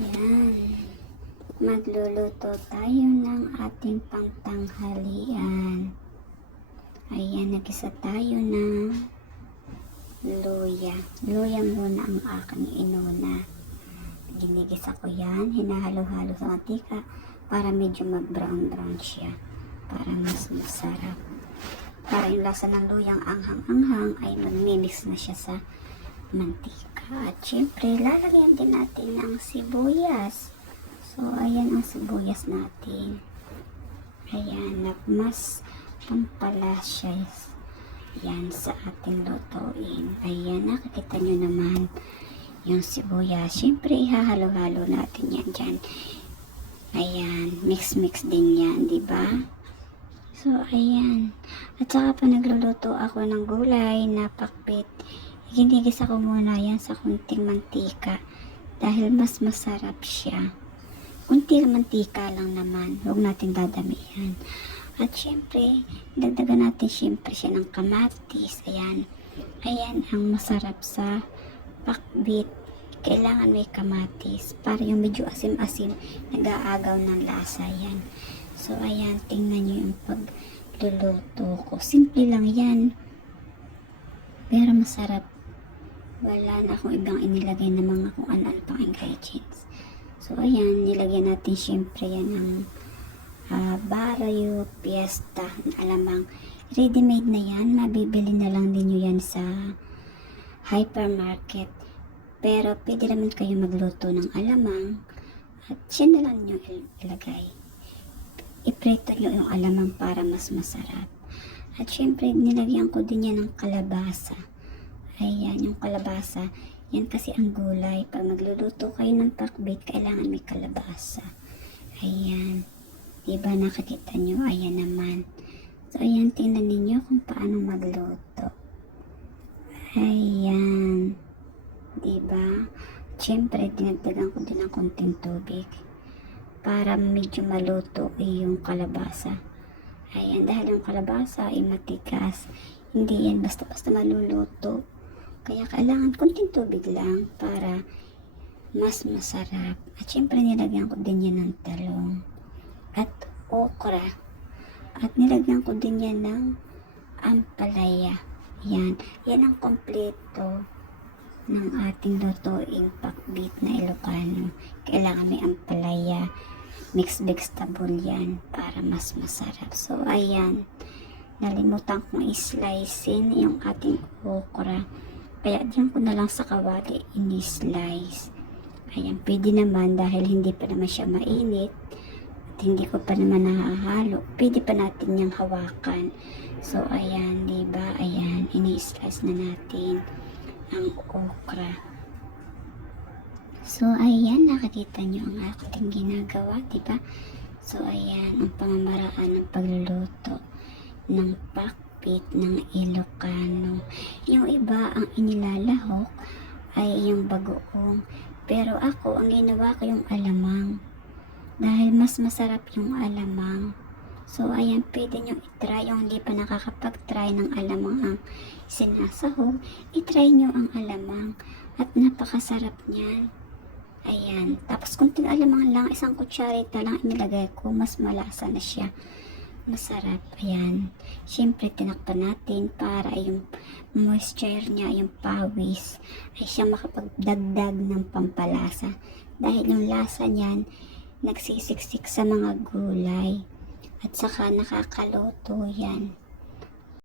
Yan. Magluluto tayo ng ating pangtanghalian. Ayan, nagisa tayo ng luya. Luya muna ang aking inuna. Ginigisa ko yan, hinahalo-halo sa mantika para medyo mag-brown-brown siya. Para mas masarap. Para yung lasa ng luyang anghang-anghang ay magmimix na siya sa mantika. At syempre, lalagyan din natin ng sibuyas. So, ayan ang sibuyas natin. Ayan, mas pampalasya yan sa ating lutuin. Ayan, nakikita nyo naman yung sibuyas. Syempre, ihahalo-halo natin yan dyan. Ayan, mix-mix din yan, diba? So, ayan. At saka pa nagluluto ako ng gulay na pakbit. Ginigisa ko muna yan sa kunting mantika dahil mas masarap siya. Kunti mantika lang naman. Huwag natin dadamihan. At syempre, dagdagan natin syempre siya ng kamatis. Ayan. Ayan ang masarap sa pakbit. Kailangan may kamatis para yung medyo asim-asim nag-aagaw ng lasa yan. So, ayan. Tingnan nyo yung pagluluto ko. Simple lang yan. Pero masarap. Wala na akong ibang inilagay na mga kung ano-ano pang ingredients. So, ayan. Nilagyan natin syempre yan ng Barrio Fiesta na alamang. Ready-made na yan. Mabibili na lang din nyo yan sa hypermarket. Pero pwede naman kayo magluto ng alamang at siya na lang nyo ilagay. Iprito nyo yung alamang para mas masarap. At syempre, nilagyan ko din yan ng kalabasa. Ayan, yung kalabasa. Yan kasi ang gulay. Pag magluluto kayo ng pakbit, kailangan may kalabasa. Ayan. Diba nakikita nyo? Ayan naman. So, ayan, tingnan ninyo kung paano magluto. Ayan. Diba? Siyempre, dinagdagan ko din ng konting tubig para medyo maluto yung kalabasa. Ayan, dahil yung kalabasa ay matigas. Hindi yan basta-basta maluluto. Kaya kailangan konting tubig lang para mas masarap. At syempre nilagyan ko din yan ng talong at okra. At nilagyan ko din yan ng ampalaya. Yan. Yan ang kompleto ng ating lutuing pakbit na Ilocano. Kailangan may ampalaya. Mixed vegetable yan para mas masarap. So, ayan. Nalimutan kong i-slicein yung ating okra. Kaya diyan ko na lang sa kawali ini-slice. Ayan, pwede naman dahil hindi pa naman siya mainit at hindi ko pa naman nahahalo. Pwede pa natin niyang hawakan. So, ayan, diba? Ayan, ini-slice na natin ang okra. So, ayan, nakikita niyo ang aking ginagawa, diba? So, ayan, ang pamamaraan ng pagluluto ng pakbit ng Ilocano. Yung iba, ang inilalahok ay yung bagoong. Pero ako, ang ginawa ko yung alamang. Dahil mas masarap yung alamang. So, ayan, pwede nyo itry. Yung hindi pa nakakapag-try ng alamang ang sinasahog, itry nyo ang alamang. At napakasarap niyan. Ayan. Tapos, kunting alamang lang, isang kutsarita lang inilagay ko, mas malasa na siya. Masarap. Ayan. Siyempre, tinakpan natin para yung moisture niya, yung pawis, ay siya makapagdagdag ng pampalasa. Dahil yung lasa niyan, nagsisiksik sa mga gulay. At saka nakakaluto yan.